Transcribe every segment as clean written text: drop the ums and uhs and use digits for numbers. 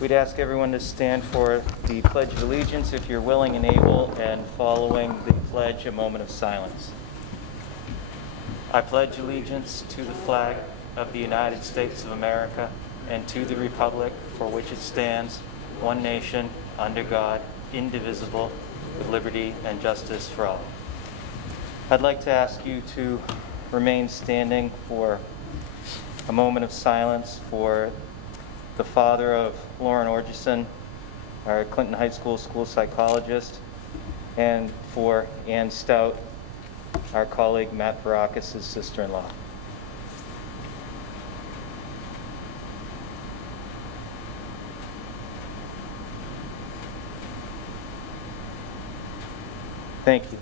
We'd ask everyone to stand for the Pledge of Allegiance if you're willing and able, and following the pledge, a moment of silence. I pledge allegiance to the flag of the United States of America and to the republic for which it stands, one nation, under God, indivisible, with liberty and justice for all. I'd like to ask you to remain standing for a moment of silence for the father of Lauren Orgeson, our Clinton High School school psychologist, and for Ann Stout, our colleague Matt Varakis' sister-in-law. Thank you.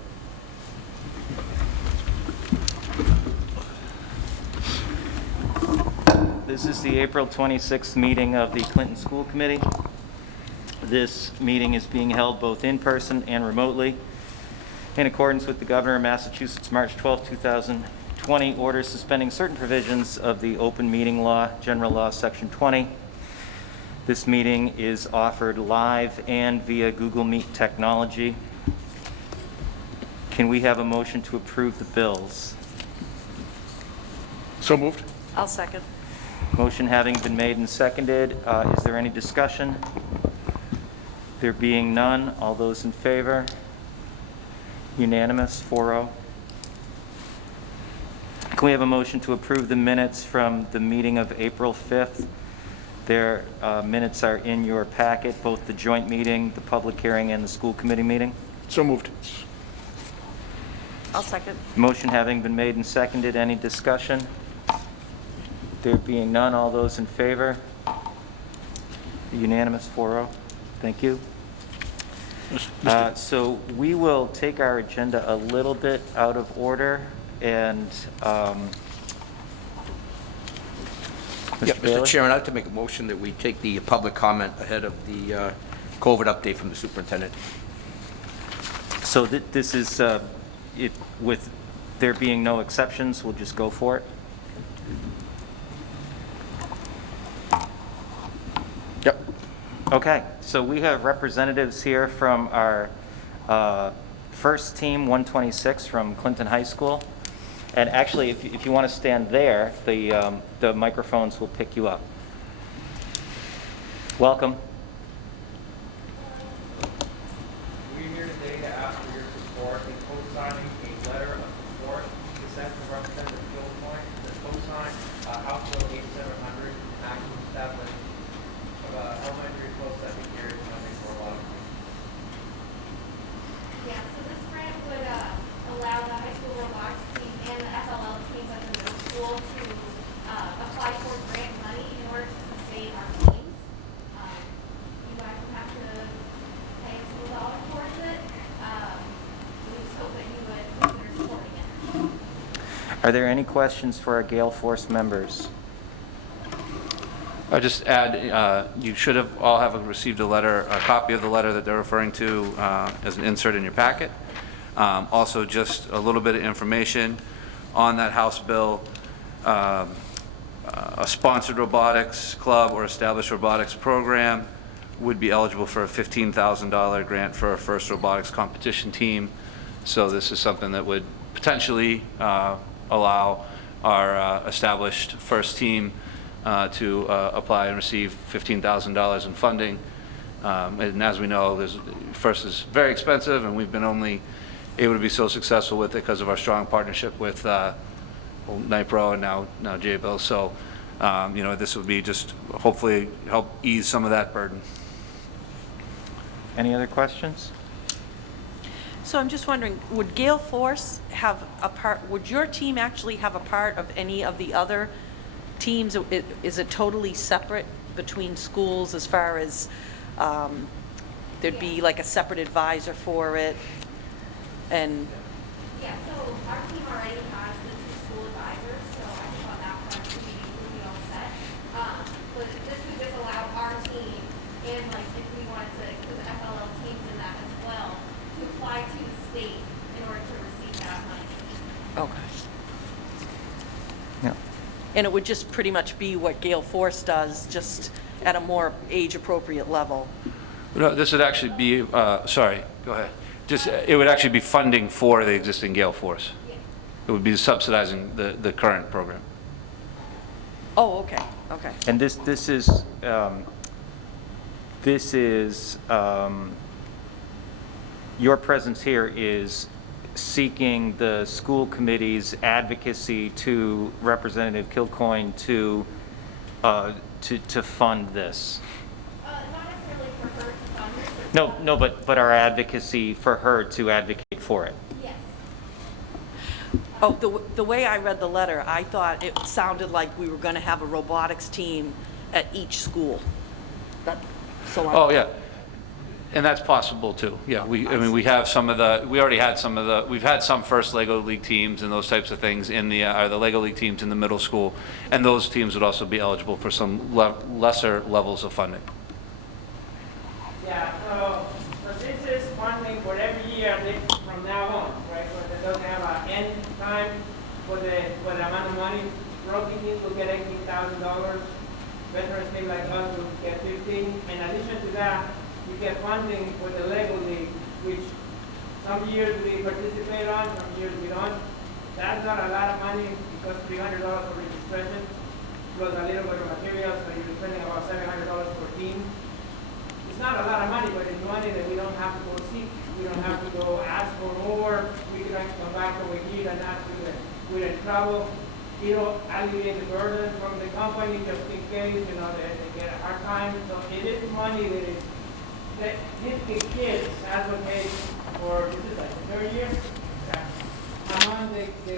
This is the April 26th meeting of the Clinton School Committee. This meeting is being held both in person and remotely in accordance with the Governor of Massachusetts March 12, 2020 order suspending certain provisions of the Open Meeting Law, General Law, Section 20. This meeting is offered live and via Google Meet technology. Can we have a motion to approve the bills? So moved. I'll second. Motion having been made and seconded, is there any discussion? There being none, all those in favor? Unanimous, 4-0. Can we have a motion to approve the minutes from the meeting of April 5th? Their minutes are in your packet, both the joint meeting, the public hearing, and the school committee meeting. So moved. I'll second. Motion having been made and seconded, any discussion? There being none, all those in favor? Unanimous, 4-0. Thank you. So we will take our agenda a little bit out of order, and Mr. Chairman, I'd like to make a motion that we take the public comment ahead of the COVID update from the superintendent. So this is, with there being no exceptions, we'll just go for it? Yep. Okay, so we have representatives here from our first team, 126, from Clinton High School. And actually, if you want to stand there, the microphones will pick you up. Welcome. We're here today to ask for your support in co-signing a letter of support to send from Representative Joel Point to co-sign House Bill 8700, Act to establish elementary post-secondary funding for a lot of people. Yeah, so this grant would allow the high school robotics team and the FLL teams at the middle school to apply for grant money in order to sustain our teams. You guys would have to pay a single dollar towards it. We just hope that you would consider supporting it. Are there any questions for our Gale Force members? I just add, you should have all received a copy of the letter that they're referring to as an insert in your packet. Also, just a little bit of information on that House bill. A sponsored robotics club or established robotics program would be eligible for a $15,000 grant for a first robotics competition team. So this is something that would potentially allow our established first team to apply and receive $15,000 in funding. And as we know, first is very expensive, and we've been only able to be so successful with it because of our strong partnership with NIPRO and now J-Bill. So, this would be just hopefully help ease some of that burden. Any other questions? So I'm just wondering, would Gale Force have a part, would your team actually have a part of any of the other teams? Is it totally separate between schools as far as there'd be like a separate advisor for it? And Yeah, so our team already has the 2 school advisors, so I think on that front we'll be all set. But this would just allow our team, and like if we wanted to include the FLL teams in that as well, to apply to the state in order to receive that money. okay. Yeah. And it would just pretty much be what Gale Force does, just at a more age-appropriate level. No, this would actually be, sorry, go ahead. Just, it would actually be funding for the existing Gale Force. It would be subsidizing the current program. Oh, okay, okay. And this is, your presence here is seeking the school committee's advocacy to Representative Kilcoyne to fund this. Not necessarily for her to fund this. No, but our advocacy for her to advocate for it. Yes. Oh, the way I read the letter, I thought it sounded like we were going to have a robotics team at each school. Oh, yeah. And that's possible too. Yeah, I mean, we have some of the, we already had some of the, we've had some first Lego League teams and those types of things in the Lego League teams in the middle school. And those teams would also be eligible for some lesser levels of funding. Yeah, so this is funding for every year from now on, right? So it doesn't have an end time for the amount of money. Rugby teams will get $18,000. Veterans team like us will get 15. In addition to that, we get funding for the Lego League, which some years we participate on, some years we don't. That's not a lot of money because $300 for registration, plus a little bit of materials, so you're spending about $700 per team. It's not a lot of money, but it's money that we don't have to go seek. We don't have to go ask for more. We can come back over here and ask we're in trouble. Alleviate the burden from the company just in case, they get a hard time. So it is money that these kids advocate for, this is like the third year, among the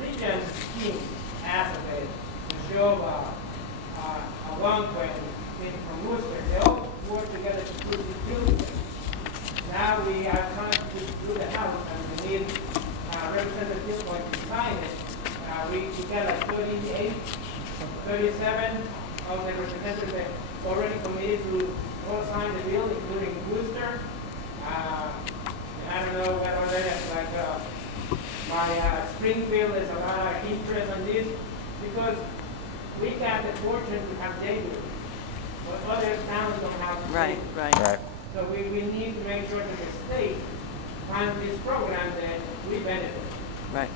region team advocate to show a long way from Worcester. They all work together to put this building. Now we are trying to do the house and we need Representative Kilcoyne to sign it. We got like 38, 37 of the representatives that already committed to all sign the bill, including Worcester. I don't know what other, like Springfield, there's a lot of interest on this because we got the fortune to have daycare, but other towns don't have schools. Right. So we need to make sure that the state funds this program that we benefit. Right.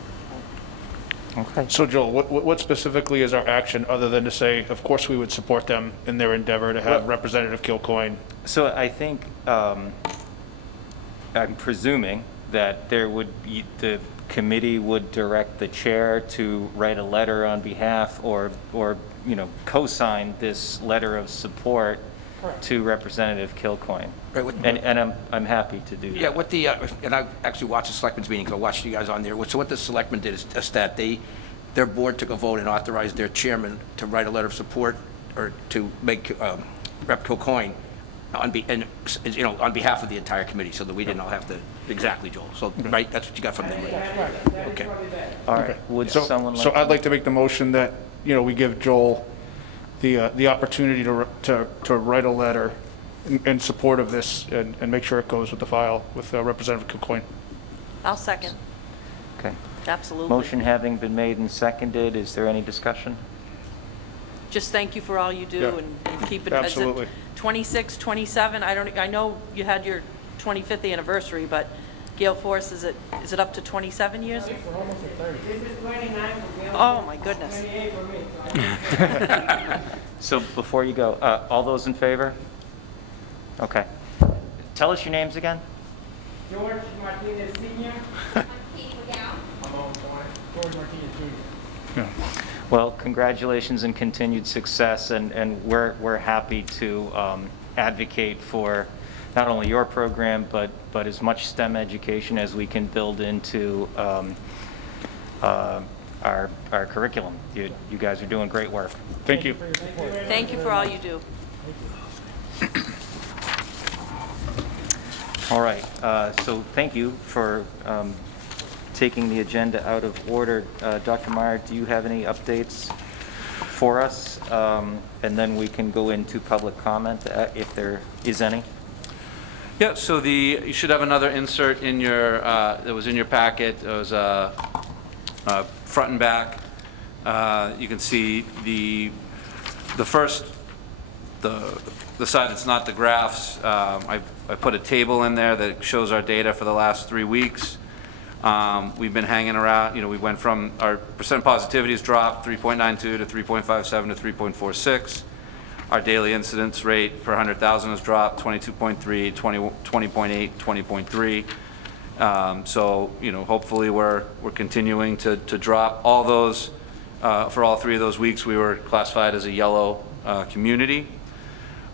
Okay. So Joel, what specifically is our action other than to say, of course, we would support them in their endeavor to have Well- Representative Kilcoyne? So I think, I'm presuming that there would be, the committee would direct the chair to write a letter on behalf or co-sign this letter of support to Representative Kilcoyne. Right, And I'm happy to do that. Yeah, what the, and I actually watched the selectmen's meeting, because I watched you guys on there. So what the selectmen did is just that their board took a vote and authorized their chairman to write a letter of support or to make Rep. Kilcoyne on behalf of the entire committee, so that we didn't all have to, exactly, Joel. So, right, that's what you got from them, right? Okay. All right, would someone like? So I'd like to make the motion that, we give Joel the opportunity to write a letter in support of this and make sure it goes with the file with Representative Kilcoyne. I'll second. Okay. Absolutely. Motion having been made and seconded, is there any discussion? Just thank you for all you do Yeah. and keep it. Absolutely. Is it 26, 27? I know you had your 25th anniversary, but Gale Force, is it up to 27 years? This is 29 for Gale. Oh, my goodness. 28 for me. So before you go, all those in favor? Okay. Tell us your names again. George Martinez Sr. I'm Katie McGowan. George Martinez Jr. Well, congratulations and continued success, and we're happy to advocate for not only your program, but as much STEM education as we can build into our curriculum. You guys are doing great work. Thank you. Thank you for all you do. All right, so thank you for taking the agenda out of order. Dr. Meyer, do you have any updates for us? And then we can go into public comment if there is any. Yeah, so you should have another insert in your, that was in your packet. It was front and back. you can see the first, the side that's not the graphs, I put a table in there that shows our data for the last 3 weeks. We've been hanging around, we went from, our percent positivities dropped 3.92 to 3.57 to 3.46. Our daily incidence rate per 100,000 has dropped 22.3, 20.8, 20.3. So, hopefully we're continuing to drop. All those, for all 3 of those weeks, we were classified as a yellow community.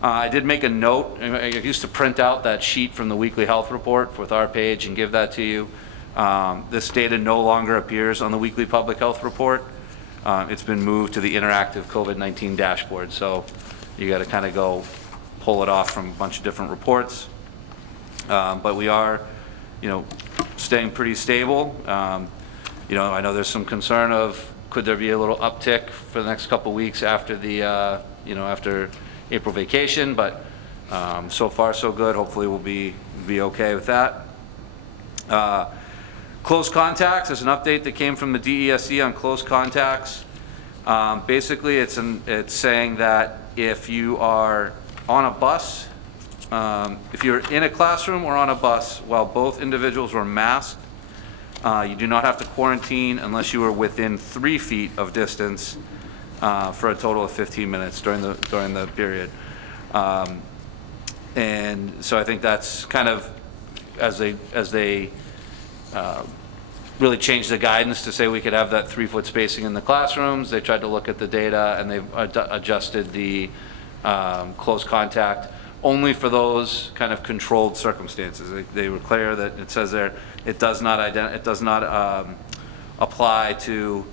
I did make a note. I used to print out that sheet from the weekly health report with our page and give that to you. This data no longer appears on the weekly public health report. It's been moved to the interactive COVID-19 dashboard. So you got to kind of go pull it off from a bunch of different reports. But we are, staying pretty stable. I know there's some concern of could there be a little uptick for the next couple weeks after the, after April vacation, but so far so good. Hopefully we'll be okay with that. Close contacts, there's an update that came from the DESE on close contacts. Basically it's saying that if you are on a bus, if you're in a classroom or on a bus while both individuals were masked, you do not have to quarantine unless you are within 3 feet of distance for a total of 15 minutes during the period. And so I think that's kind of, as they really changed the guidance to say we could have that 3-foot spacing in the classrooms, they tried to look at the data and they've adjusted the close contact only for those kind of controlled circumstances. They were clear that it says there it does not apply to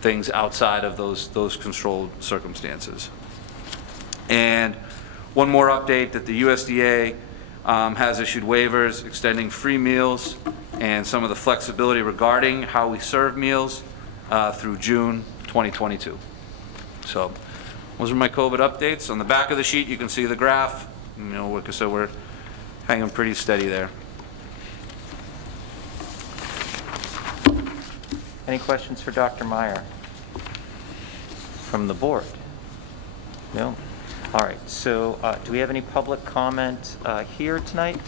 things outside of those controlled circumstances. And one more update that the USDA has issued waivers extending free meals and some of the flexibility regarding how we serve meals through June 2022. So those are my COVID updates. On the back of the sheet you can see the graph. Like I said, we're hanging pretty steady there. Any questions for Dr. Meyer from the board? No? All right, so do we have any public comment here tonight?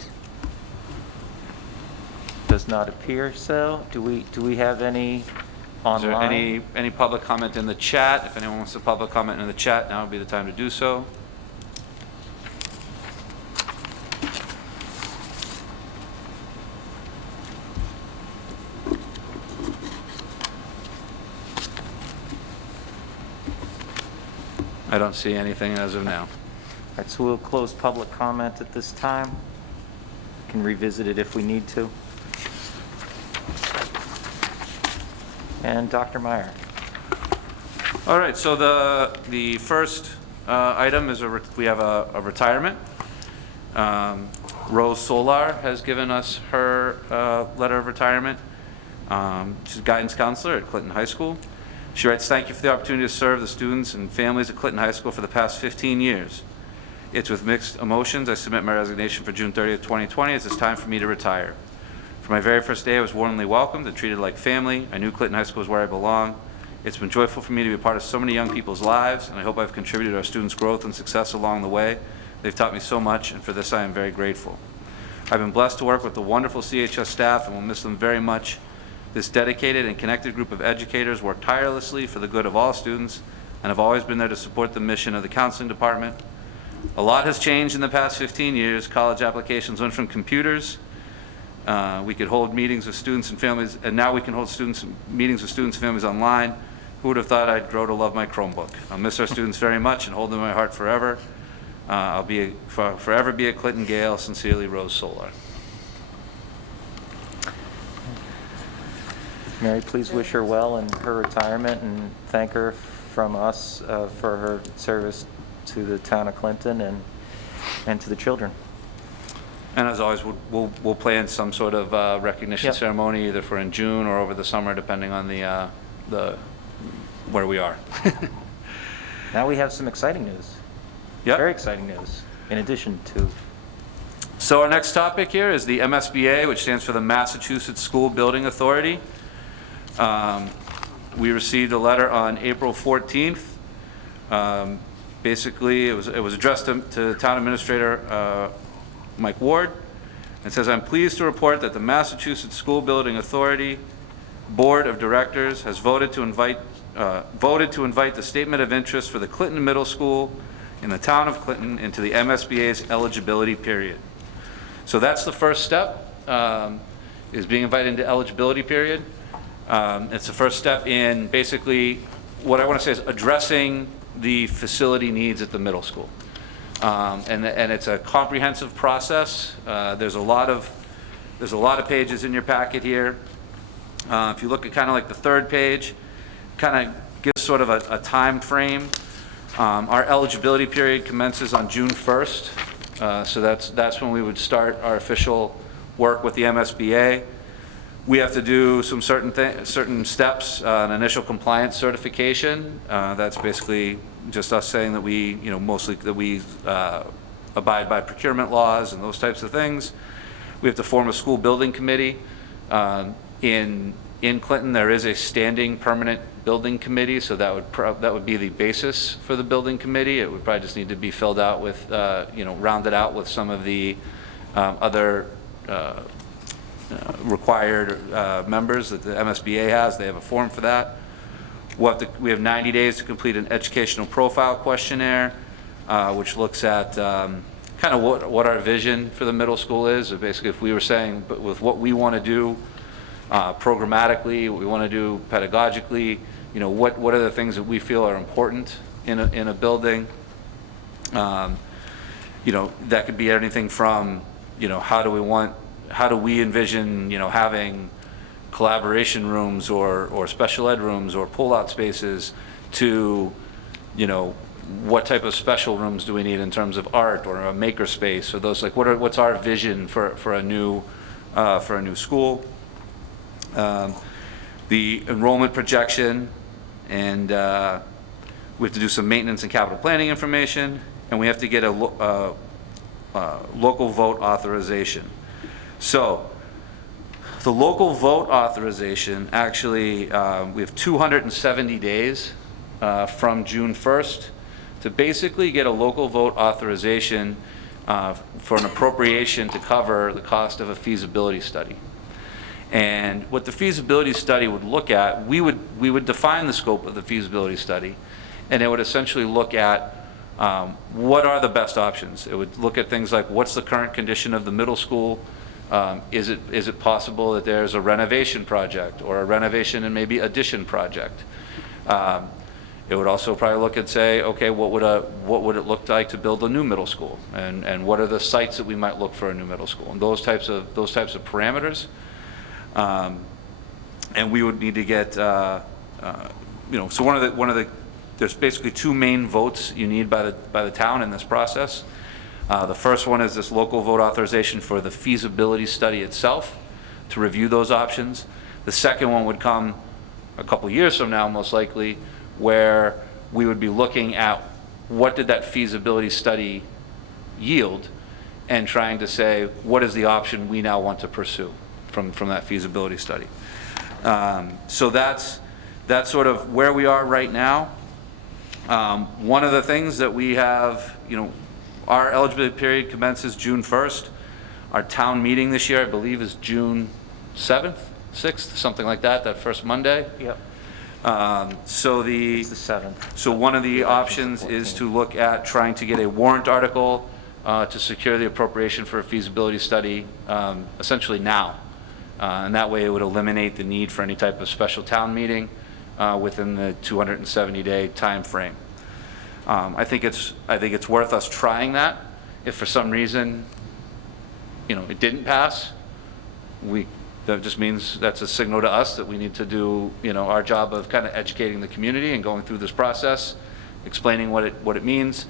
Does not appear so. Do we have any online? Is there any public comment in the chat? If anyone wants to public comment in the chat, now would be the time to do so. I don't see anything as of now. All right, so we'll close public comment at this time. We can revisit it if we need to. And Dr. Meyer. All right, so the first item is we have a retirement. Rose Solar has given us her letter of retirement. She's a guidance counselor at Clinton High School. She writes, "Thank you for the opportunity to serve the students and families at Clinton High School for the past 15 years. It's with mixed emotions I submit my resignation for June 30th, 2020, as it's time for me to retire. For my very first day, I was warmly welcomed and treated like family. I knew Clinton High School was where I belong. It's been joyful for me to be a part of so many young people's lives, and I hope I've contributed to our students' growth and success along the way. They've taught me so much, and for this I am very grateful. I've been blessed to work with the wonderful CHS staff and will miss them very much. This dedicated and connected group of educators work tirelessly for the good of all students and have always been there to support the mission of the counseling department. A lot has changed in the past 15 years. College applications went from computers. We could hold meetings with students and families, and now we can hold meetings with students and families online. Who would have thought I'd grow to love my Chromebook? I'll miss our students very much and hold them in my heart forever. I'll forever be a Clinton Gale. Sincerely, Rose Solar." Mary, please wish her well in her retirement and thank her from us for her service to the town of Clinton and to the children. And as always, we'll plan some sort of recognition ceremony either for in June or over the summer, depending on the where we are. Now we have some exciting news. Yep. Very exciting news, in addition to... So our next topic here is the MSBA, which stands for the Massachusetts School Building Authority. We received a letter on April 14th. Basically, it was addressed to Town Administrator Mike Ward. It says, "I'm pleased to report that the Massachusetts School Building Authority Board of Directors has voted to invite the statement of interest for the Clinton Middle School in the town of Clinton into the MSBA's eligibility period." So that's the first step, is being invited into eligibility period. It's the first step in basically, what I want to say is addressing the facility needs at the middle school. And it's a comprehensive process. There's a lot of pages in your packet here. If you look at kind of like the third page, kind of gives sort of a time frame. Our eligibility period commences on June 1st. So that's when we would start our official work with the MSBA. We have to do some certain steps, an initial compliance certification. That's basically just us saying that we, mostly that we abide by procurement laws and those types of things. We have to form a school building committee. In Clinton, there is a standing permanent building committee, so that would be the basis for the building committee. It would probably just need to be filled out with, rounded out with some of the other required members that the MSBA has. They have a form for that. We have 90 days to complete an educational profile questionnaire, which looks at kind of what our vision for the middle school is. So basically, if we were saying, but with what we want to do programmatically, what we want to do pedagogically, what are the things that we feel are important in a building. That could be anything from, how do we envision, having collaboration rooms or special ed rooms or pull-out spaces to, what type of special rooms do we need in terms of art or a maker space, or those, like, what's our vision for a new school. The enrollment projection, and we have to do some maintenance and capital planning information, and we have to get a local vote authorization. So the local vote authorization, actually, we have 270 days from June 1st to basically get a local vote authorization for an appropriation to cover the cost of a feasibility study. And what the feasibility study would look at, we would define the scope of the feasibility study, and it would essentially look at what are the best options. It would look at things like, what's the current condition of the middle school? Is it possible that there's a renovation project or a renovation and maybe addition project? It would also probably look and say, okay, what would it look like to build a new middle school, and what are the sites that we might look for a new middle school, and those types of parameters. And we would need to get, so one of the there's basically two main votes you need by the town in this process. The first one is this local vote authorization for the feasibility study itself, to review those options. The second one would come a couple years from now, most likely, where we would be looking at what did that feasibility study yield, and trying to say, what is the option we now want to pursue from that feasibility study. So that's sort of where we are right now. One of the things that we have, our eligibility period commences June 1st. Our town meeting this year, I believe, is June 7th, 6th, something like that first Monday. Yep. So It's the 7th. So one of the options is to look at trying to get a warrant article to secure the appropriation for a feasibility study, essentially now. And that way it would eliminate the need for any type of special town meeting within the 270-day time frame. I think it's worth us trying that. If for some reason, it didn't pass, that just means that's a signal to us that we need to do, our job of kind of educating the community and going through this process, explaining what it means,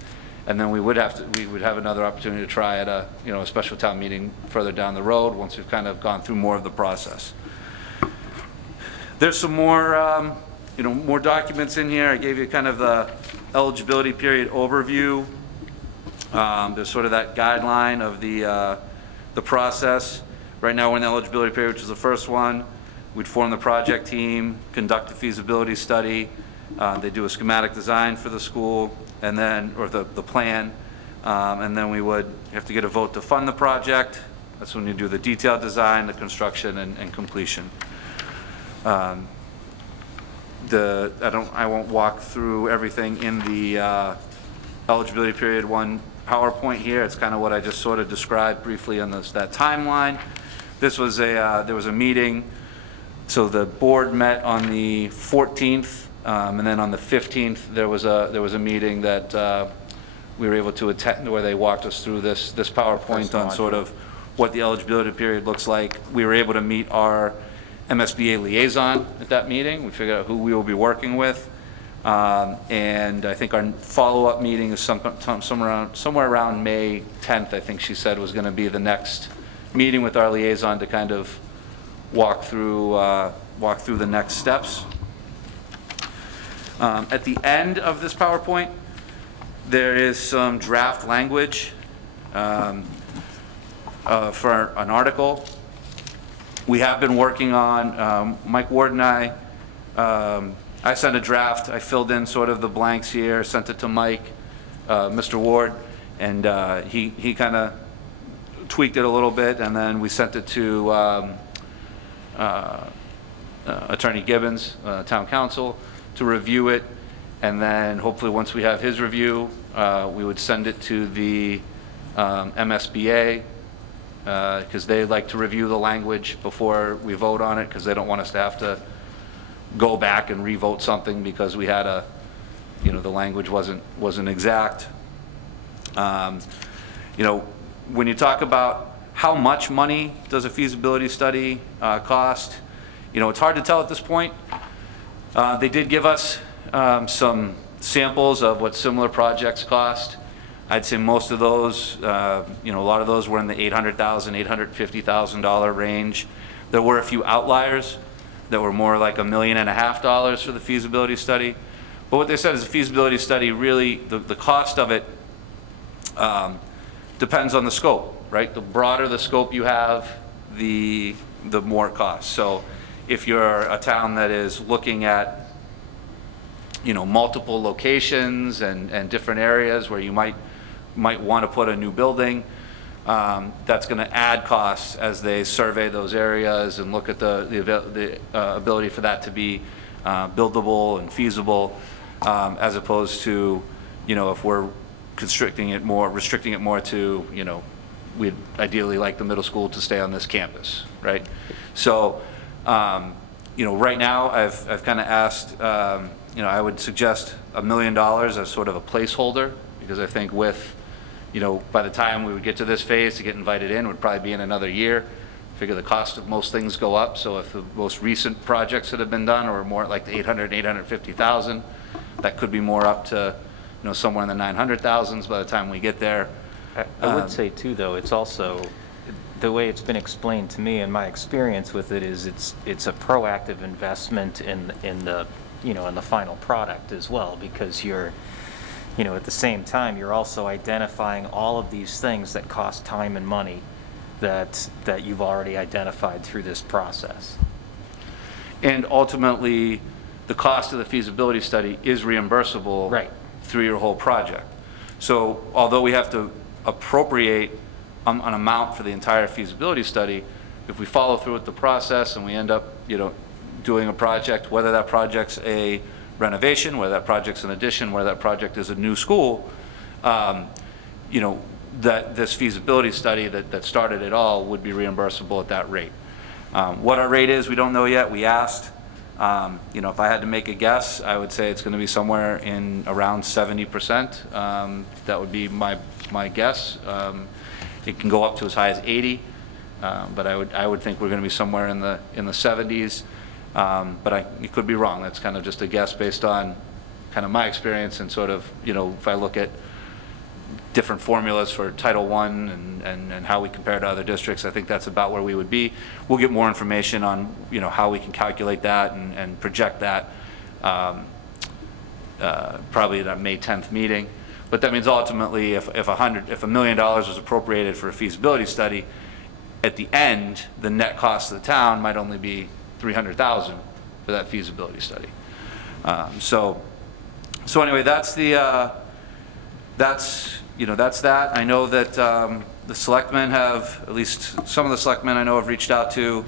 and then we would have another opportunity to try at a special town meeting further down the road once we've kind of gone through more of the process. There's some more more documents in here. I gave you kind of the eligibility period overview. There's sort of that guideline of the process. Right now we're in the eligibility period, which is the first one. We'd form the project team, conduct the feasibility study, they do a schematic design for the school, and then, or the plan, and then we would have to get a vote to fund the project. That's when you do the detailed design, the construction, and completion. I won't walk through everything in the eligibility period one PowerPoint here. It's kind of what I just sort of described briefly on that timeline. This was there was a meeting. So the board met on the 14th, and then on the 15th, there was a meeting that we were able to attend, where they walked us through this PowerPoint on sort of what the eligibility period looks like. We were able to meet our MSBA liaison at that meeting. We figured out who we will be working with. And I think our follow-up meeting is somewhere around May 10th, I think she said, was going to be the next meeting with our liaison to kind of walk through the next steps. At the end of this PowerPoint, there is some draft language for an article. We have been working on, Mike Ward and I sent a draft. I filled in sort of the blanks here, sent it to Mike, Mr. Ward, and he kind of tweaked it a little bit, and then we sent it to Attorney Gibbons, Town Council, to review it, and then hopefully once we have his review, we would send it to the MSBA, because they like to review the language before we vote on it, because they don't want us to have to go back and re-vote something because we had the language wasn't exact. When you talk about how much money does a feasibility study cost, it's hard to tell at this point. They did give us some samples of what similar projects cost. I'd say most of those, a lot of those were in the $800,000, $850,000 range. There were a few outliers that were more like $1.5 million for the feasibility study. But what they said is the feasibility study really, the cost of it depends on the scope, right? The broader the scope you have, the more it costs. So if you're a town that is looking at, multiple locations and different areas where you might want to put a new building, that's going to add costs as they survey those areas and look at the ability for that to be buildable and feasible, as opposed to, if we're restricting it more to, we'd ideally like the middle school to stay on this campus, right? So, right now I've kind of asked, I would suggest $1 million as sort of a placeholder, because I think with, by the time we would get to this phase to get invited in would probably be in another year. Figure the cost of most things go up, so if the most recent projects that have been done are more like the 850,000, that could be more up to, somewhere in the 900,000s by the time we get there. I would say too, though, it's also, the way it's been explained to me and my experience with it is it's a proactive investment in the, in the final product as well, because you're, at the same time, you're also identifying all of these things that cost time and money that you've already identified through this process. And ultimately, the cost of the feasibility study is reimbursable, right, through your whole project. So although we have to appropriate an amount for the entire feasibility study, if we follow through with the process and we end up, doing a project, whether that project's a renovation, whether that project's an addition, whether that project is a new school, that this feasibility study that started it all would be reimbursable at that rate. What our rate is, we don't know yet. We asked. If I had to make a guess, I would say it's going to be somewhere in around 70%. That would be my guess. It can go up to as high as 80, but I would think we're going to be somewhere in the 70s. But it could be wrong. That's kind of just a guess based on kind of my experience and sort of, if I look at different formulas for Title I and how we compare to other districts, I think that's about where we would be. We'll get more information on, how we can calculate that and project that probably at our May 10th meeting. But that means ultimately if $1 million was appropriated for a feasibility study, at the end, the net cost of the town might only be $300,000 for that feasibility study. So anyway, that's that. I know that the selectmen have, at least some of the selectmen I know have reached out to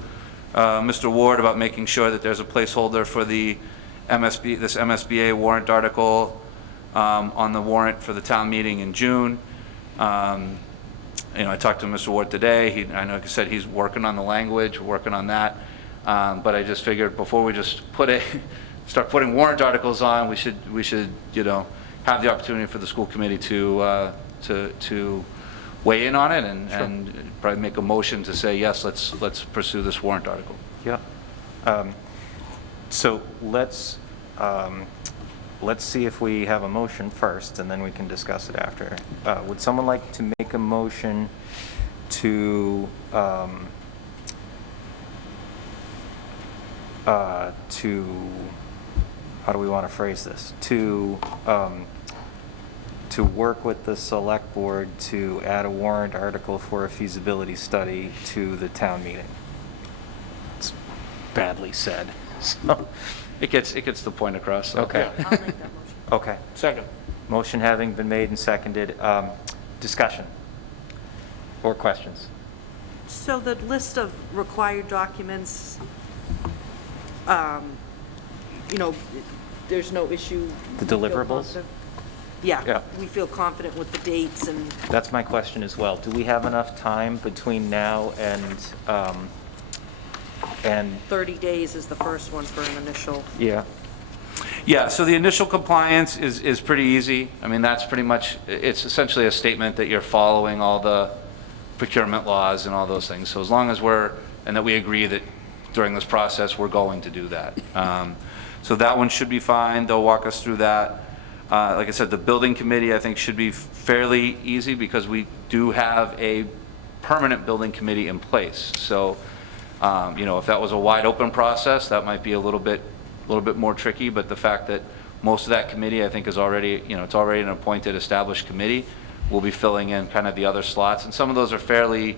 Mr. Ward about making sure that there's a placeholder for the this MSBA warrant article on the warrant for the town meeting in June. I talked to Mr. Ward today. I know, like I said, he's working on the language, working on that. But I just figured before we just start putting warrant articles on, we should have the opportunity for the school committee to weigh in on it and probably make a motion to say, yes, let's pursue this warrant article. Yeah. So let's see if we have a motion first, and then we can discuss it after. Would someone like to make a motion to how do we want to phrase this? To work with the select board to add a warrant article for a feasibility study to the town meeting. It's badly said. So, It gets the point across. So. okay. I'll make that motion. Okay. Second. Motion having been made and seconded, discussion or questions? So the list of required documents, there's no issue. The We feel deliverables? confident? Yeah, Yeah. we feel confident with the dates and, That's my question as well. Do we have enough time between now and 30 days is the first one for an initial. yeah? Yeah, so the initial compliance is pretty easy. I mean, that's pretty much, it's essentially a statement that you're following all the procurement laws and all those things. So as long as and that we agree that during this process, we're going to do that. So that one should be fine. They'll walk us through that. Like I said, the building committee, I think, should be fairly easy because we do have a permanent building committee in place. So, if that was a wide open process, that might be a little bit more tricky, but the fact that most of that committee, I think, is already, it's already an appointed, established committee. We'll be filling in kind of the other slots, and some of those are fairly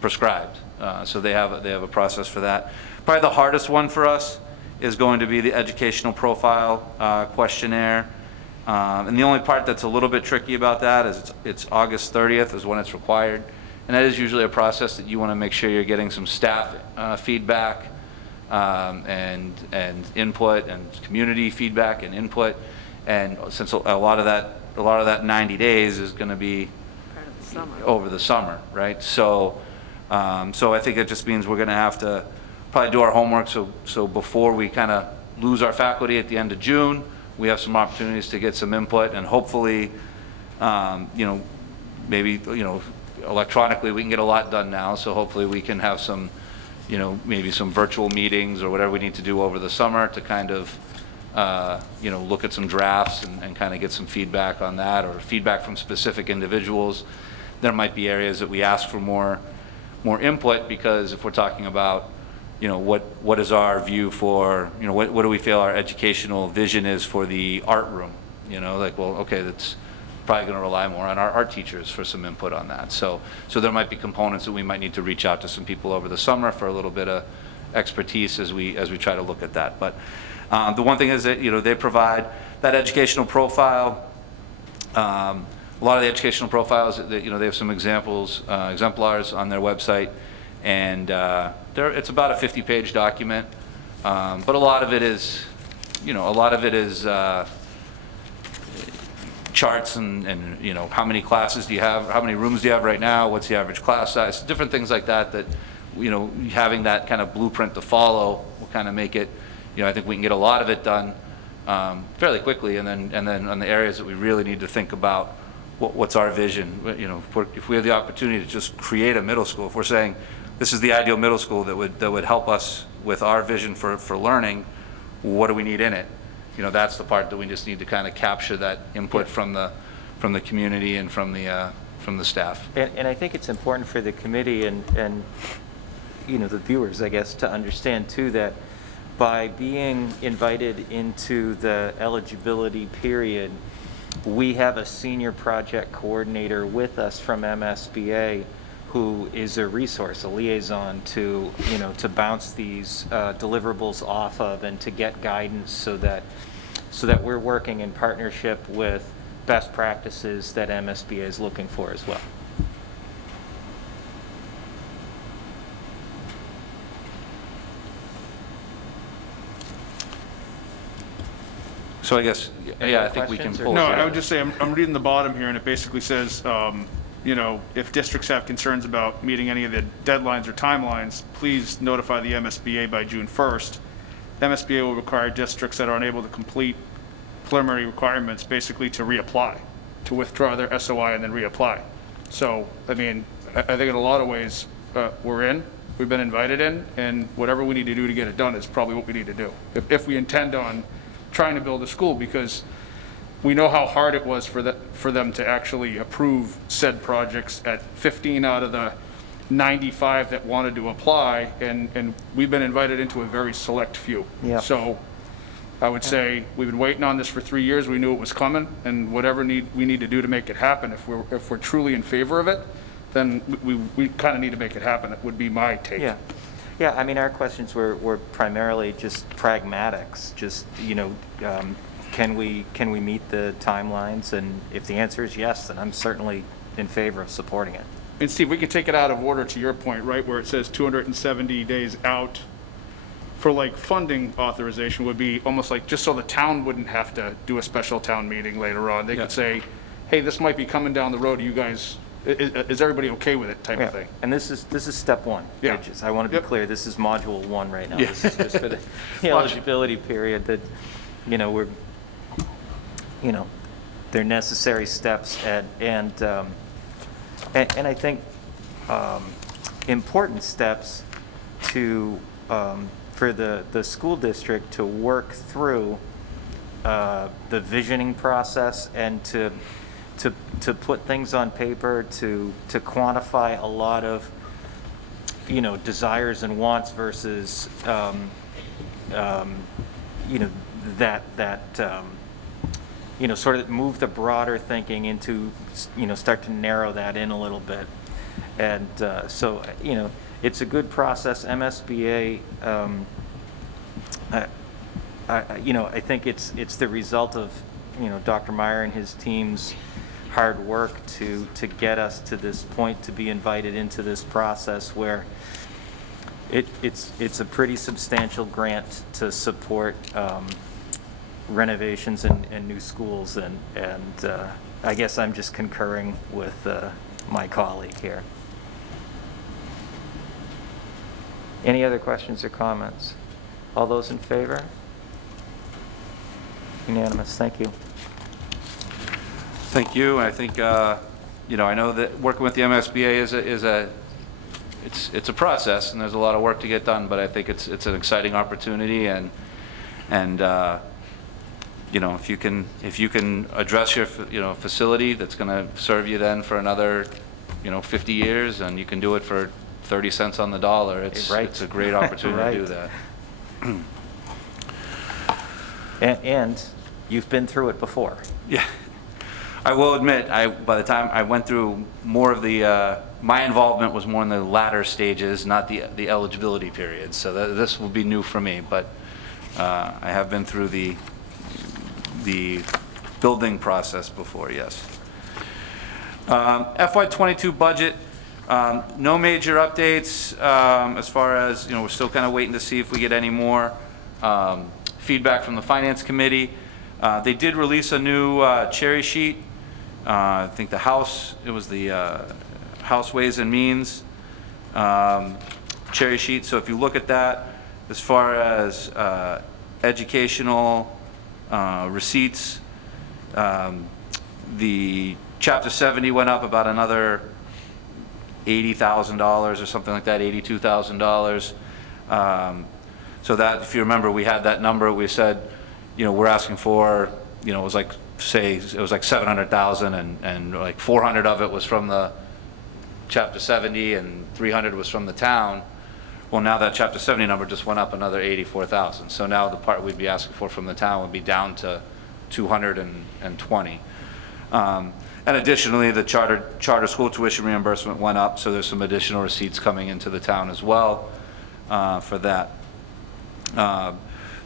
prescribed. So they have a process for that. Probably the hardest one for us is going to be the educational profile questionnaire. And the only part that's a little bit tricky about that is it's August 30th is when it's required. And that is usually a process that you want to make sure you're getting some staff feedback and input and community feedback and input. And since a lot of that 90 days is going to be Part of the summer. over the summer, right? So I think it just means we're going to have to probably do our homework. So before we kind of lose our faculty at the end of June, we have some opportunities to get some input, and hopefully, maybe electronically we can get a lot done now. So hopefully we can have some, maybe some virtual meetings or whatever we need to do over the summer to kind of, look at some drafts and kind of get some feedback on that, or feedback from specific individuals. There might be areas that we ask for more input, because if we're talking about, what is our view for, what do we feel our educational vision is for the art room? That's probably going to rely more on our art teachers for some input on that. So there might be components that we might need to reach out to some people over the summer for a little bit of expertise as we try to look at that. But the one thing is that, they provide that educational profile. A lot of the educational profiles, they have some exemplars on their website, and it's about a 50-page document, but a lot of it is, charts and how many classes do you have, how many rooms do you have right now, what's the average class size, different things like that. That having that kind of blueprint to follow will kind of make it. I think we can get a lot of it done fairly quickly, and then on the areas that we really need to think about. What's our vision? If we have the opportunity to just create a middle school, if we're saying this is the ideal middle school that would help us with our vision for learning, what do we need in it? That's the part that we just need to kind of capture that input from the community and from the staff. And I think it's important for the committee and the viewers, I guess, to understand too that by being invited into the eligibility period, we have a senior project coordinator with us from MSBA who is a resource, a liaison to, to bounce these deliverables off of and to get guidance so that we're working in partnership with best practices that MSBA is looking for as well. So I guess, yeah, I think we can questions or- pull. No, it. I would just say, I'm reading the bottom here, and it basically says, if districts have concerns about meeting any of the deadlines or timelines, please notify the MSBA by June 1st. MSBA will require districts that are unable to complete preliminary requirements basically to reapply, to withdraw their SOI and then reapply. So, I mean, I think in a lot of ways, we've been invited in, and whatever we need to do to get it done is probably what we need to do. If we intend on trying to build a school, because we know how hard it was for them to actually approve said projects at 15 out of the 95 that wanted to apply, and we've been invited into a very select few. Yeah. So I would say we've been waiting on this for 3 years. We knew it was coming, and whatever we need to do to make it happen, if we're truly in favor of it, then we kind of need to make it happen. It would be my take. Yeah. Yeah, I mean, our questions were primarily just pragmatics, just, can we meet the timelines? And if the answer is yes, then I'm certainly in favor of supporting it. And Steve, we can take it out of order to your point, right, where it says 270 days out for like funding authorization would be almost like, just so the town wouldn't have to do a special town meeting later on. They Yeah. could say, hey, this might be coming down the road. You guys, is everybody okay with it type of thing? And this is step one. Yeah. I want to be Yep. clear, this is module 1 right now. Yeah. This is just for the eligibility period that, we're, they're necessary steps and I think important steps to, for the school district to work through the visioning process and to put things on paper, to quantify a lot of, desires and wants versus, sort of move the broader thinking into, start to narrow that in a little bit. And so, it's a good process. MSBA, I think it's the result of, Dr. Meyer and his team's hard work to get us to this point, to be invited into this process where it's a pretty substantial grant to support renovations and new schools, and I guess I'm just concurring with my colleague here. Any other questions or comments? All those in favor? Unanimous. Thank you. Thank you. I think, I know that working with the MSBA it's a process, and there's a lot of work to get done, but I think it's an exciting opportunity, and if you can address your facility that's going to serve you then for another 50 years, and you can do it for 30 cents on the dollar, it's a great opportunity to do that. And you've been through it before. Yeah. I will admit, by the time I went through more of the, my involvement was more in the latter stages, not the eligibility period. So this will be new for me, but I have been through the building process before, yes. FY22 budget, no major updates as far as, we're still kind of waiting to see if we get any more feedback from the Finance Committee. They did release a new cherry sheet. I think the House, it was the House Ways and Means cherry sheet. So if you look at that, as far as educational receipts, the Chapter 70 went up about another $80,000 or something like that, $82,000. So that, if you remember, we had that number. We said, we're asking for, it was like, say, it was like 700,000, and like 400 of it was from the Chapter 70, and 300 was from the town. Well, now that Chapter 70 number just went up another 84,000. So now the part we'd be asking for from the town would be down to 220. And additionally, the charter school tuition reimbursement went up, so there's some additional receipts coming into the town as well for that.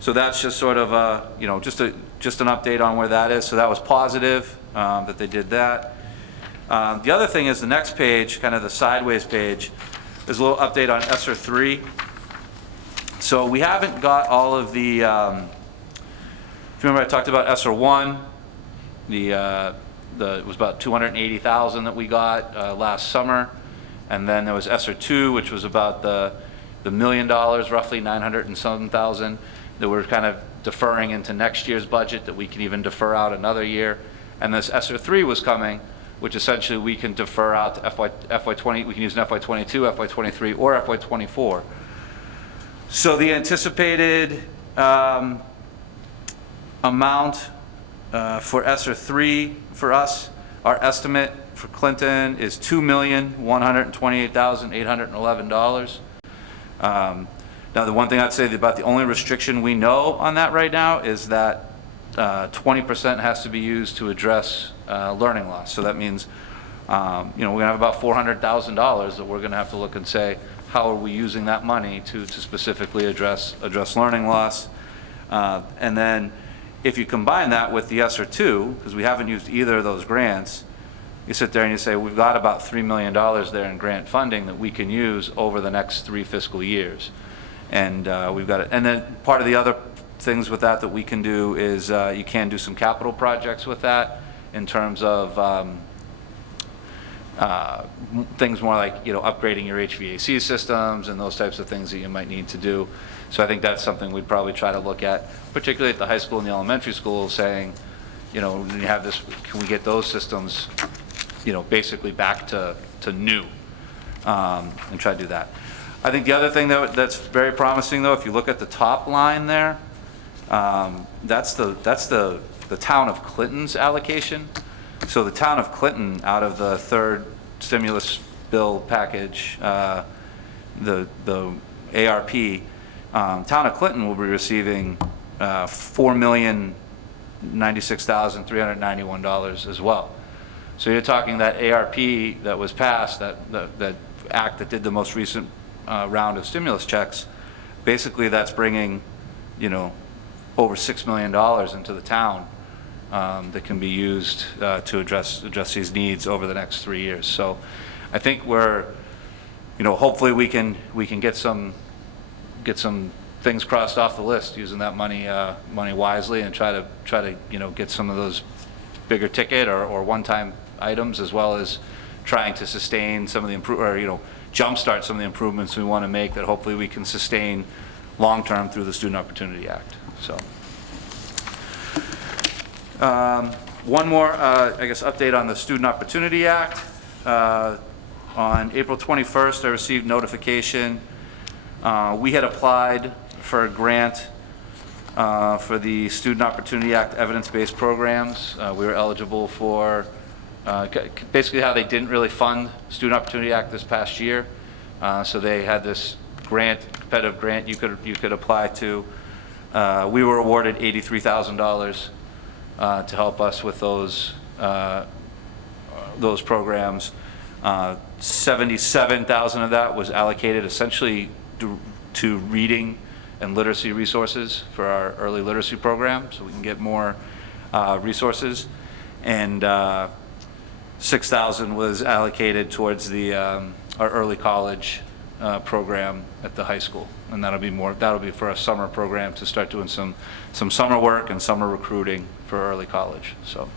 So that's just sort of a, just an update on where that is. So that was positive that they did that. The other thing is the next page, kind of the sideways page, is a little update on ESSER 3. So we haven't got all of the, if you remember I talked about ESSER 1, it was about $280,000 that we got last summer. And then there was ESSER 2, which was about the $1 million, roughly 900 and some thousand, that we're kind of deferring into next year's budget, that we can even defer out another year. And this ESSER 3 was coming, which essentially we can defer out to FY20, we can use an FY22, FY23, or FY24. So the anticipated amount for ESSER 3 for us, our estimate for Clinton is $2,128,811. Now, the one thing I'd say about the only restriction we know on that right now is that 20% has to be used to address learning loss. So that means, we're going to have about $400,000 that we're going to have to look and say, how are we using that money to specifically address learning loss? And then if you combine that with the ESSER 2, because we haven't used either of those grants, you sit there and you say, we've got about $3 million there in grant funding that we can use over the next 3 fiscal years. And we've got it. And then part of the other things with that we can do is you can do some capital projects with that in terms of things more like, upgrading your HVAC systems and those types of things that you might need to do. So I think that's something we'd probably try to look at, particularly at the high school and the elementary school, saying, when you have this, can we get those systems, basically back to new, and try to do that. I think the other thing that's very promising, though, if you look at the top line there, that's the town of Clinton's allocation. So the town of Clinton, out of the third stimulus bill package, the ARP, town of Clinton will be receiving $4,096,391 as well. So you're talking that ARP that was passed, that act that did the most recent round of stimulus checks, basically that's bringing, over $6 million into the town that can be used to address these needs over the next 3 years. So I think we're, hopefully we can get some things crossed off the list using that money wisely, and try to get some of those bigger ticket or one-time items, as well as trying to sustain some of the jumpstart some of the improvements we want to make that hopefully we can sustain long-term through the Student Opportunity Act. So, one more, update on the Student Opportunity Act. On April 21st, I received notification. We had applied for a grant for the Student Opportunity Act evidence-based programs. We were eligible for basically how they didn't really fund Student Opportunity Act this past year. So they had this competitive grant you could apply to. We were awarded $83,000 to help us with those programs. 77,000 of that was allocated essentially to reading and literacy resources for our early literacy program, so we can get more resources. And 6,000 was allocated towards our early college program at the high school, and that'll be for a summer program to start doing some summer work and summer recruiting for early college. So,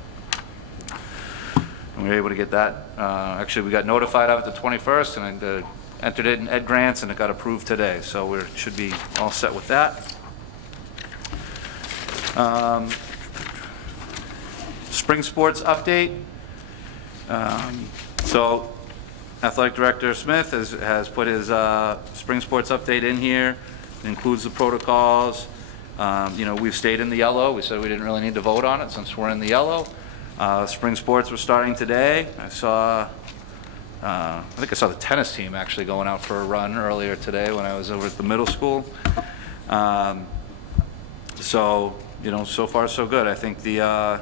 and we were able to get that. Actually, we got notified of it the 21st, and I entered it in Ed Grants, and it got approved today. So we should be all set with that. Spring sports update. So Athletic Director Smith has put his spring sports update in here. It includes the protocols. We've stayed in the yellow. We said we didn't really need to vote on it since we're in the yellow. Spring sports were starting today. I think I saw the tennis team actually going out for a run earlier today when I was over at the middle school. So far so good. I think the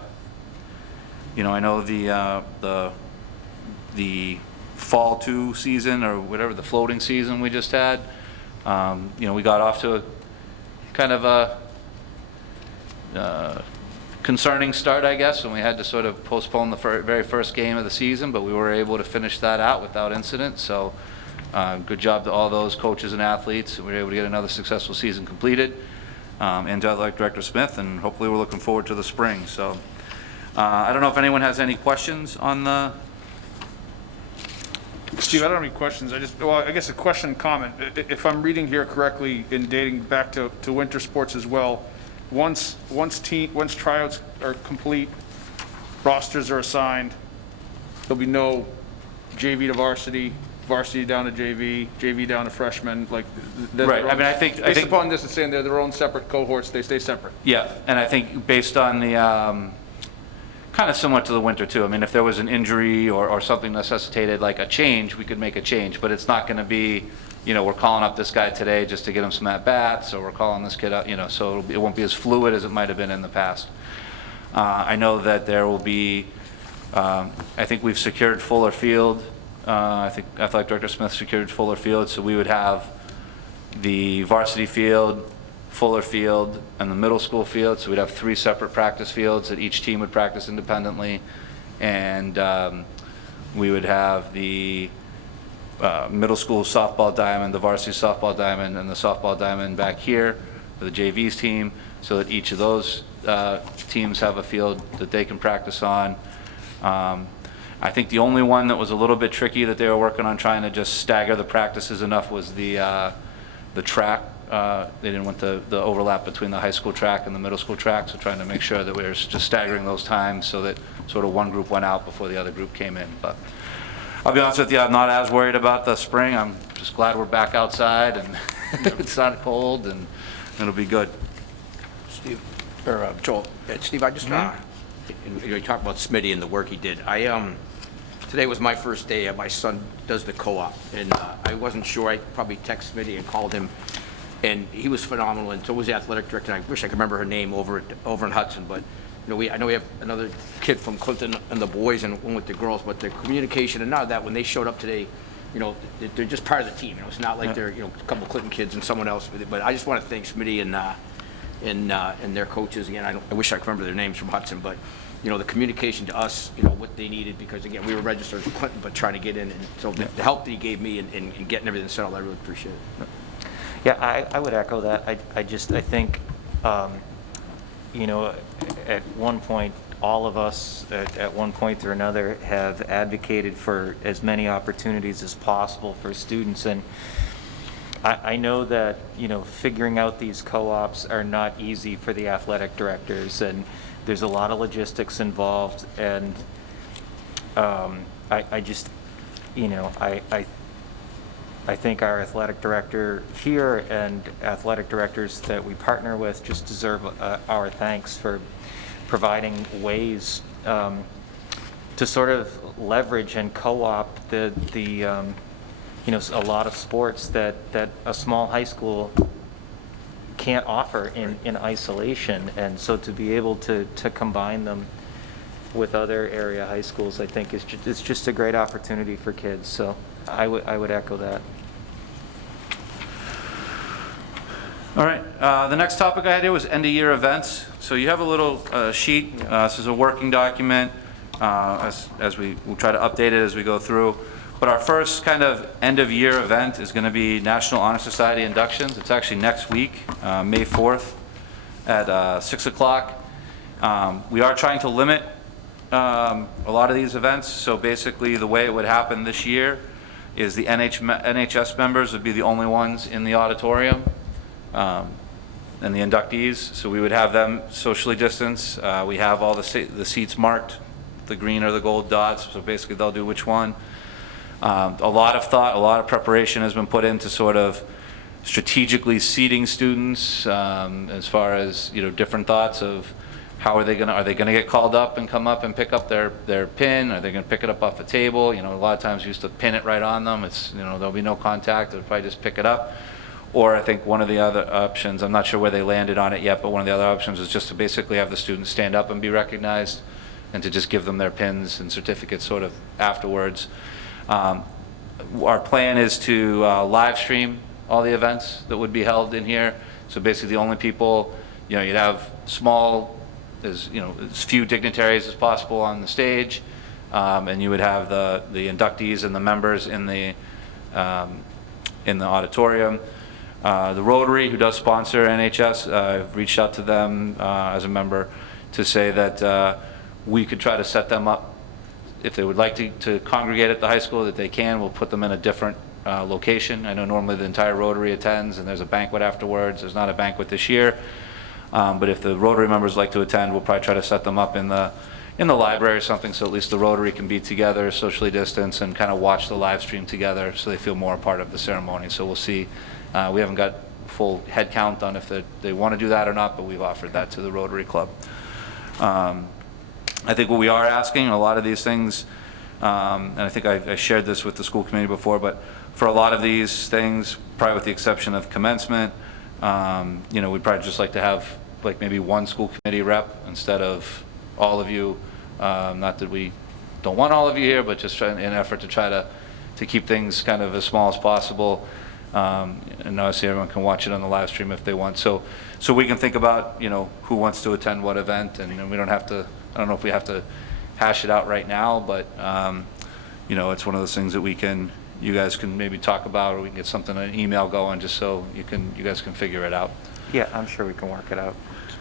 I know the fall 2 season, or whatever, the floating season we just had, we got off to a kind of a concerning start, I guess, when we had to sort of postpone the very first game of the season, but we were able to finish that out without incident. So good job to all those coaches and athletes. We were able to get another successful season completed, and to Athletic Director Smith, and hopefully we're looking forward to the spring. So I don't know if anyone has any questions on the... Steve, I don't have any questions. I guess a question and comment. If I'm reading here correctly, in dating back to winter sports as well, once tryouts are complete, rosters are assigned, there'll be no JV to varsity, varsity down to JV, JV down to freshman, like. Right, I mean, I think... Based upon this, it's saying they're their own separate cohorts, they stay separate. Yeah, and I think based on the, kind of similar to the winter too. I mean, if there was an injury or something necessitated like a change, we could make a change, but it's not going to be, we're calling up this guy today just to get him some at-bats, or we're calling this kid up, so it won't be as fluid as it might have been in the past. I know that there will be, I think we've secured Fuller Field. I think Athletic Director Smith secured Fuller Field, so we would have the varsity field, Fuller Field, and the middle school field. So we'd have 3 separate practice fields that each team would practice independently. And we would have the middle school softball diamond, the varsity softball diamond, and the softball diamond back here for the JV's team, so that each of those teams have a field that they can practice on. I think the only one that was a little bit tricky that they were working on trying to just stagger the practices enough was the track. They didn't want the overlap between the high school track and the middle school track, so trying to make sure that we were just staggering those times so that sort of one group went out before the other group came in. But I'll be honest with you, I'm not as worried about the spring. I'm just glad we're back outside and it's not cold, and it'll be good. Steve, or Joel, Steve, I just, you talked about Smitty and the work he did. Today was my first day. My son does the co-op, and I wasn't sure. I probably texted Smitty and called him, and he was phenomenal, and so was the athletic director. And I wish I could remember her name over in Hudson, but I know we have another kid from Clinton and the boys and one with the girls, but the communication and none of that, when they showed up today, they're just part of the team. It's not like they're a couple of Clinton kids and someone else. But I just want to thank Smitty and their coaches again. I wish I could remember their names from Hudson, but the communication to us, what they needed, because again, we were registered in Clinton, but trying to get in, and so the help that he gave me in getting everything settled, I really appreciate it. Yeah, I would echo that. I think, at one point, all of us at one point or another have advocated for as many opportunities as possible for students, and I know that, figuring out these co-ops are not easy for the athletic directors, and there's a lot of logistics involved, and I just, I think our athletic director here and athletic directors that we partner with just deserve our thanks for providing ways to sort of leverage and co-op a lot of sports that a small high school can't offer in isolation, and so to be able to combine them with other area high schools, I think it's just a great opportunity for kids. So I would echo that. All right, the next topic I had here was end of year events. So you have a little sheet. This is a working document. As we'll try to update it as we go through. But our first kind of end of year event is going to be National Honor Society Inductions. It's actually next week, May 4th at 6 o'clock. We are trying to limit a lot of these events. So basically the way it would happen this year is the NHS members would be the only ones in the auditorium, and the inductees. So we would have them socially distanced. We have all the seats marked, the green or the gold dots. So basically they'll do which one. A lot of thought, a lot of preparation has been put into sort of strategically seating students, as far as different thoughts of how are they gonna get called up and come up and pick up their pin? Are they gonna pick it up off a table? A lot of times we used to pin it right on them. It's there'll be no contact. They'll probably just pick it up. Or I think one of the other options, I'm not sure where they landed on it yet, but one of the other options is just to basically have the students stand up and be recognized. and to just give them their pins and certificates sort of afterwards. Our plan is to live stream all the events that would be held in here. So basically the only people, you'd have as few dignitaries as possible on the stage, and you would have the inductees and the members in the auditorium. The Rotary, who does sponsor NHS, I've reached out to them as a member to say that we could try to set them up if they would like to congregate at the high school, that they can. We'll put them in a different location. I know normally the entire Rotary attends and there's a banquet afterwards. There's not a banquet this year. But if the Rotary members like to attend, we'll probably try to set them up in the library or something, so at least the Rotary can be together, socially distanced, and kind of watch the live stream together so they feel more a part of the ceremony. So we'll see. We haven't got full head count on if they want to do that or not, but we've offered that to the Rotary Club. I think what we are asking, a lot of these things, and I think I shared this with the school committee before, but for a lot of these things, probably with the exception of commencement, we'd probably just like to have like maybe one school committee rep instead of all of you. Not that we don't want all of you here, but just in an effort to try to keep things kind of as small as possible. And obviously everyone can watch it on the live stream if they want. So we can think about, who wants to attend what event, and we don't have to, I don't know if we have to hash it out right now, but, it's one of those things that you guys can maybe talk about, or we can get something, an email going, just so you guys can figure it out. Yeah, I'm sure we can work it out.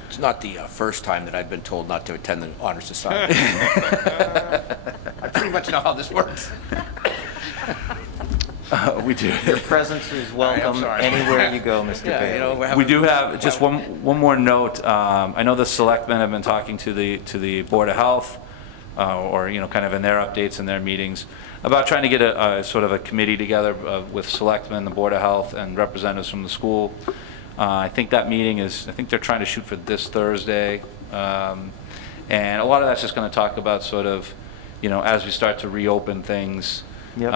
It's not the first time that I've been told not to attend the Honor Society. I pretty much know how this works. We do. Your presence is welcome sorry. anywhere you go, Mr. Bailey. We do have just one more note. I know the selectmen have been talking to the Board of Health, or kind of in their updates and their meetings, about trying to get a sort of a committee together with selectmen, the Board of Health, and representatives from the school. I think that meeting I think they're trying to shoot for this Thursday, and a lot of that's just going to talk about sort of, as we start to reopen things. Yep.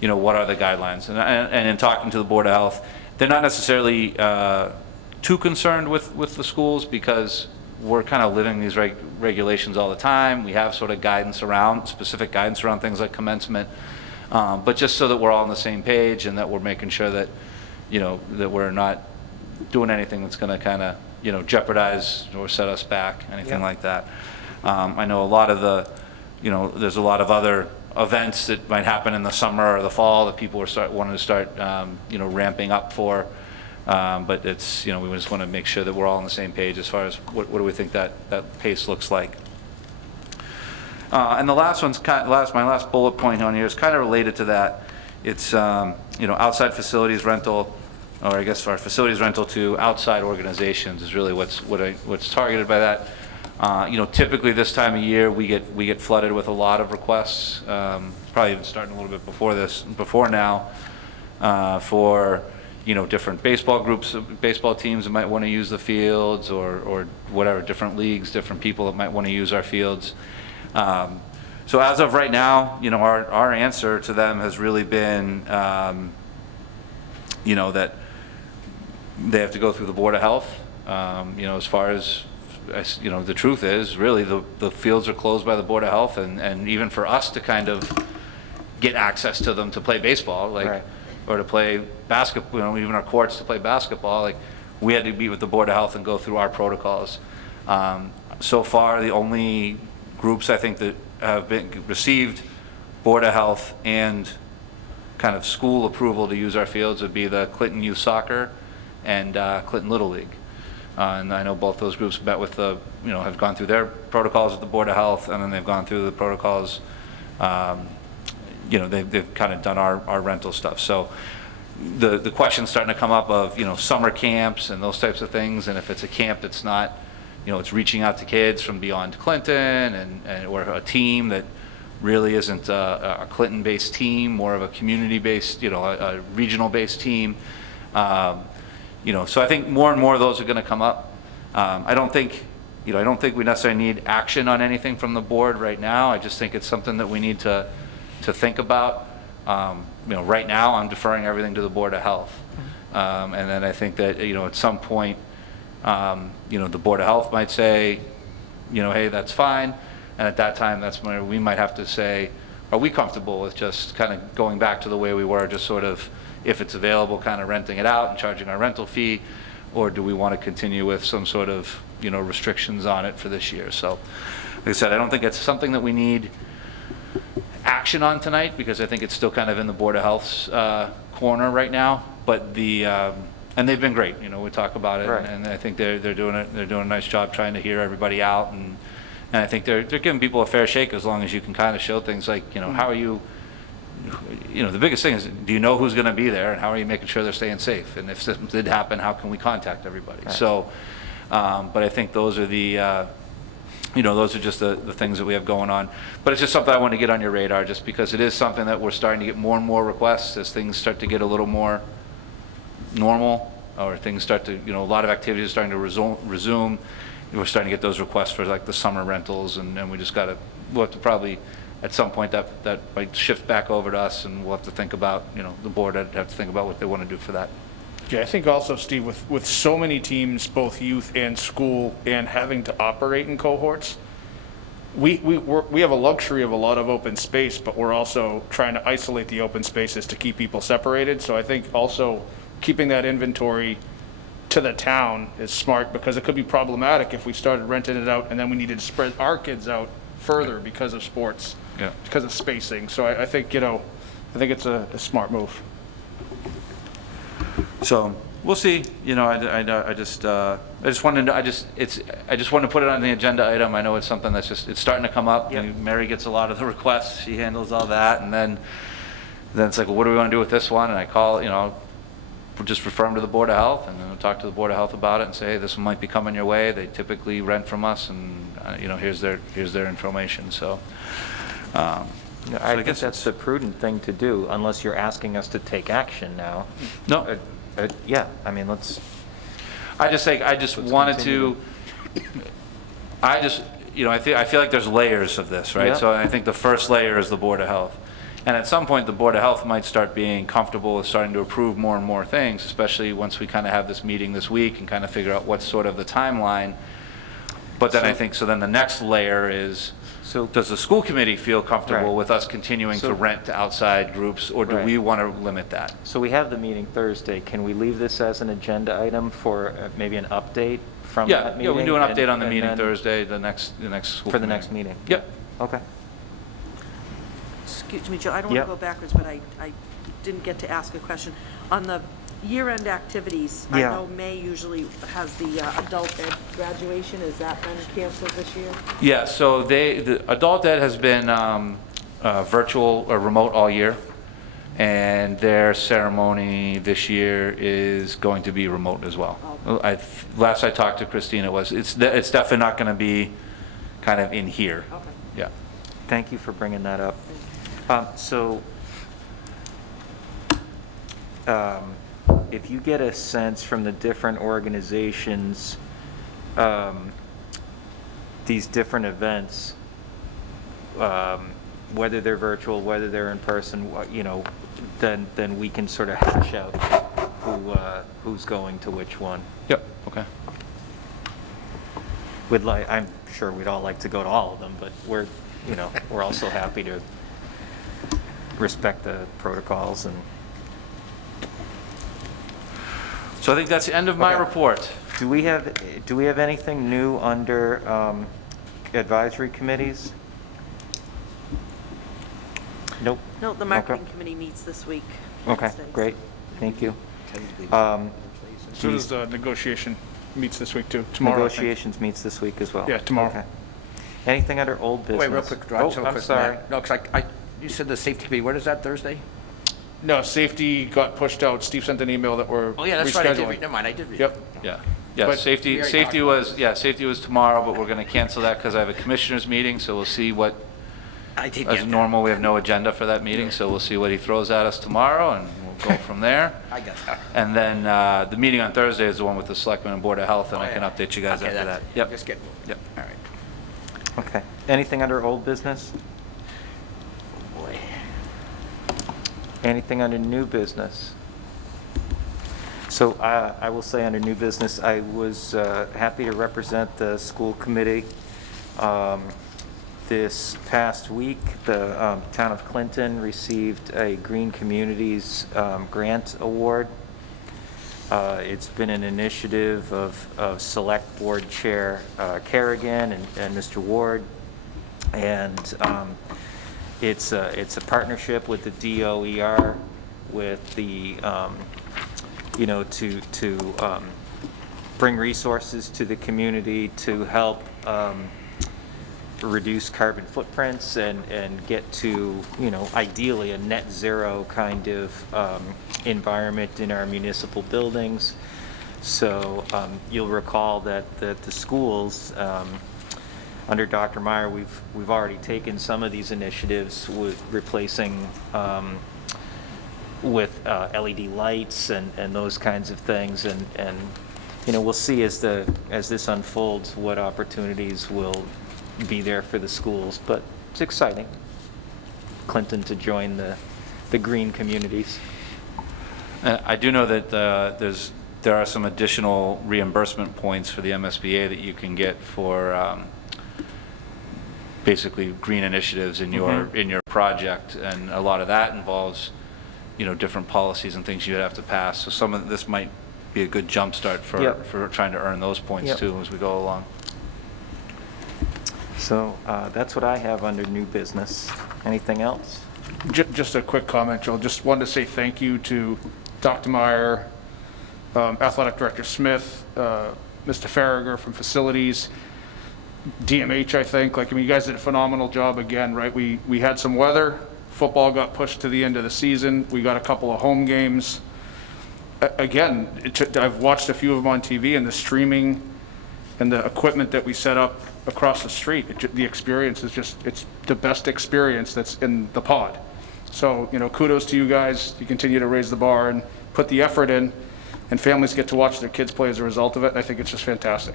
What are the guidelines? And in talking to the Board of Health, they're not necessarily too concerned with the schools, because we're kind of living these regulations all the time. We have sort of specific guidance around things like commencement, but just so that we're all on the same page and that we're making sure that, that we're not doing anything that's going to kind of, jeopardize or set us back, anything like that. I know a lot of there's a lot of other events that might happen in the summer or the fall that people are wanting to start, ramping up for. But it's, we just want to make sure that we're all on the same page as far as what do we think that pace looks like. And the last one's my last bullet point on here is kind of related to that. It's, outside facilities rental, or I guess our facilities rental to outside organizations is really what's targeted by that. Typically this time of year we get flooded with a lot of requests, probably even starting a little bit before now, for different baseball groups, baseball teams that might want to use the fields, or whatever, different leagues, different people that might want to use our fields. So as of right now, our answer to them has really been, that they have to go through the Board of Health. As far as, the truth is, really, the fields are closed by the Board of Health, and even for us to kind of get access to them to play baseball, Right. or to play basketball, even our courts to play basketball, we had to meet with the Board of Health and go through our protocols. So far, the only groups I think that have received Board of Health and kind of school approval to use our fields would be the Clinton Youth Soccer and Clinton Little League. And I know both those groups met with have gone through their protocols with the Board of Health, and then they've gone through the protocols, they've kind of done our rental stuff. So the question's starting to come up of, summer camps and those types of things, and if it's a camp that's not, it's reaching out to kids from beyond Clinton, and or a team that really isn't a Clinton-based team, more of a community-based, a regional-based team. So I think more and more of those are going to come up. I don't think we necessarily need action on anything from the board right now. I just think it's something that we need to think about. Right now I'm deferring everything to the Board of Health. And then I think that, at some point, the Board of Health might say, hey, that's fine. And at that time, that's when we might have to say, are we comfortable with just kind of going back to the way we were, just sort of, if it's available, kind of renting it out and charging our rental fee? Or do we want to continue with some sort of, restrictions on it for this year? So, like I said, I don't think it's something that we need action on tonight, because I think it's still kind of in the Board of Health's corner right now. But and they've been great, we talk about it, Right. and I think they're doing a nice job trying to hear everybody out, and I think they're giving people a fair shake, as long as you can kind of show things like, how are you, the biggest thing is, do you know who's going to be there, and how are you making sure they're staying safe? And if something did happen, how can we contact everybody? Right. So, but I think those are those are just the things that we have going on. But it's just something I want to get on your radar, just because it is something that we're starting to get more and more requests as things start to get a little more normal, or things start to, a lot of activities are starting to resume. We're starting to get those requests for like the summer rentals, and we just we'll have to probably, at some point, that might shift back over to us, and we'll have to think about, the board would have to think about what they want to do for that. Yeah, I think also, Steve, with so many teams, both youth and school, and having to operate in cohorts, we have a luxury of a lot of open space, but we're also trying to isolate the open spaces to keep people separated. So I think also keeping that inventory to the town is smart, because it could be problematic if we started renting it out and then we needed to spread our kids out further because of sports, because of spacing. So I think, I think it's a smart move. So we'll see. I just wanted to, I just wanted to put it on the agenda item. I know it's something that's it's starting to come up. Yep. Mary gets a lot of the requests. She handles all that, and then it's like, well, what do we want to do with this one? And I call, we'll just refer them to the Board of Health, and then we'll talk to the Board of Health about it and say, hey, this one might be coming your way. They typically rent from us, and here's their information. So. I think that's the prudent thing to do, unless you're asking us to take action now. No. Yeah, I mean, let's. I just wanted to. I feel like there's layers of this, right? Yeah. So I think the first layer is the Board of Health. And at some point, the Board of Health might start being comfortable with starting to approve more and more things, especially once we kind of have this meeting this week and kind of figure out what's sort of the timeline. But then then the next layer is, does the school committee feel comfortable Right. with us continuing to rent to outside groups, or do Right. we want to limit that? So we have the meeting Thursday. Can we leave this as an agenda item for maybe an update from that meeting? Yeah, we can do an update on the and meeting then Thursday, the next school for the committee. next meeting? Yep. Okay. Excuse me, Joe, I don't want Yep. to go backwards, but I didn't get to ask a question. On the year-end activities, I Yeah. know May usually has the adult ed graduation. Has that been canceled this year? Yeah, so the adult ed has been virtual or remote all year, and their ceremony this year is going to be remote as well. Last I talked to Christine, it's definitely not going to be kind of in here. Okay. Yeah. Thank you for bringing that up. If you get a sense from the different organizations, these different events, whether they're virtual, whether they're in person, then we can sort of hash out who's going to which one. Yep, okay. I'm sure we'd all like to go to all of them, but we're also happy to respect the protocols. And So I think that's the end of my Okay. report. do we have anything new under advisory committees? Nope. No, the marketing committee meets this week. Okay, Wednesdays. great. Thank you. So does the negotiation meets this week too, tomorrow, I think. Negotiations meets this week as well. Yeah, tomorrow. Okay. Anything under old business? Wait, real quick, Rod, Oh, so I'm quick, sorry. Matt. No, because you said the safety committee, what is that, Thursday? No, safety got pushed out. Steve sent an email that we're Oh, yeah, that's right, I did rescheduling. read, never mind, I did read. Yep. Yeah, But- safety was tomorrow, but we're going to cancel that because I have a commissioners meeting, so we'll see what, I did as get that. normal, we have no agenda for that meeting, so we'll see what he throws at us tomorrow, and we'll go from there. I got that. And then the meeting on Thursday is the one with the Selectmen and Board of Health, and Oh, I can yeah. update you guys Okay, after that's- that. Yep. Just get, Yep. all right. Okay. Anything under old business? Boy. Anything under new business? So I will say under new business, I was happy to represent the school committee This past week, the town of Clinton received a Green Communities Grant Award. It's been an initiative of Select Board Chair Kerrigan and Mr. Ward, and it's a partnership with the DOER, with the to bring resources to the community to help reduce carbon footprints and get to, ideally a net zero kind of environment in our municipal buildings. So you'll recall that the schools, under Dr. Meyer, we've already taken some of these initiatives with replacing with LED lights and those kinds of things, and we'll see as this unfolds what opportunities will be there for the schools, but it's exciting, Clinton, to join the green communities. I do know that there are some additional reimbursement points for the MSBA that you can get for basically green initiatives in your project, and a lot of that involves different policies and things you'd have to pass. So some of this might be a good jump start for trying to earn those points too as we go along. So that's what I have under new business. Anything else? Just a quick comment, Joel. Just wanted to say thank you to Dr. Meyer, Athletic Director Smith, Mr. Farragher from Facilities, DMH, I think. You guys did a phenomenal job again, right? We had some weather. Football got pushed to the end of the season. We got a couple of home games. Again, I've watched a few of them on TV, and the streaming and the equipment that we set up across the street, the experience is it's the best experience that's in the pod. So, kudos to you guys. You continue to raise the bar and put the effort in, and families get to watch their kids play as a result of it. I think it's just fantastic.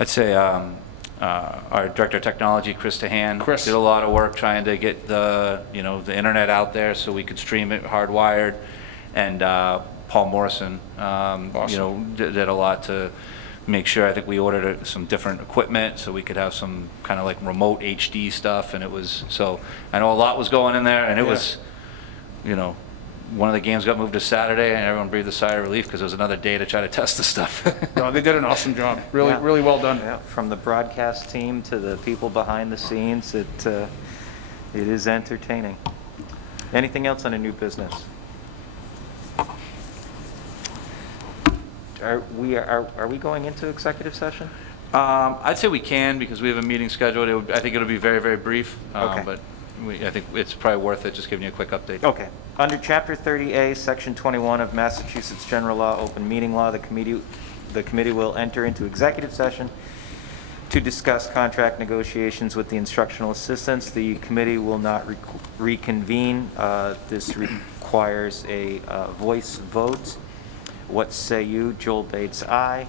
I'd say our Director of Technology, Chris Tahan, did a lot of work trying to get the the internet out there so we could stream it hardwired, and Paul Morrison, Awesome. did a lot to make sure. I think we ordered some different equipment so we could have some kind of remote HD stuff, and it was, so I know a lot was going in there, and it was, one of the games got moved to Saturday, and everyone breathed a sigh of relief because it was another day to try to test the stuff. No, they did an awesome job. Really, Yeah. really well done. Yeah, from the broadcast team to the people behind the scenes, it is entertaining. Anything else on a new business? Are we going into executive session? I'd say we can, because we have a meeting scheduled. I think it'll be very, very brief, Okay. but I think it's probably worth it just giving you a quick update. Okay. Under Chapter 30A, Section 21 of Massachusetts General Law, Open Meeting Law, the committee will enter into executive session to discuss contract negotiations with the instructional assistants. The committee will not reconvene. This requires a voice vote. What say you? Joel Bates, aye.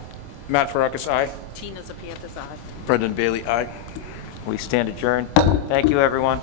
Matt Farrakis, aye. Tina Zapanthas, aye. Brendan Bailey, aye. We stand adjourned. Thank you, everyone.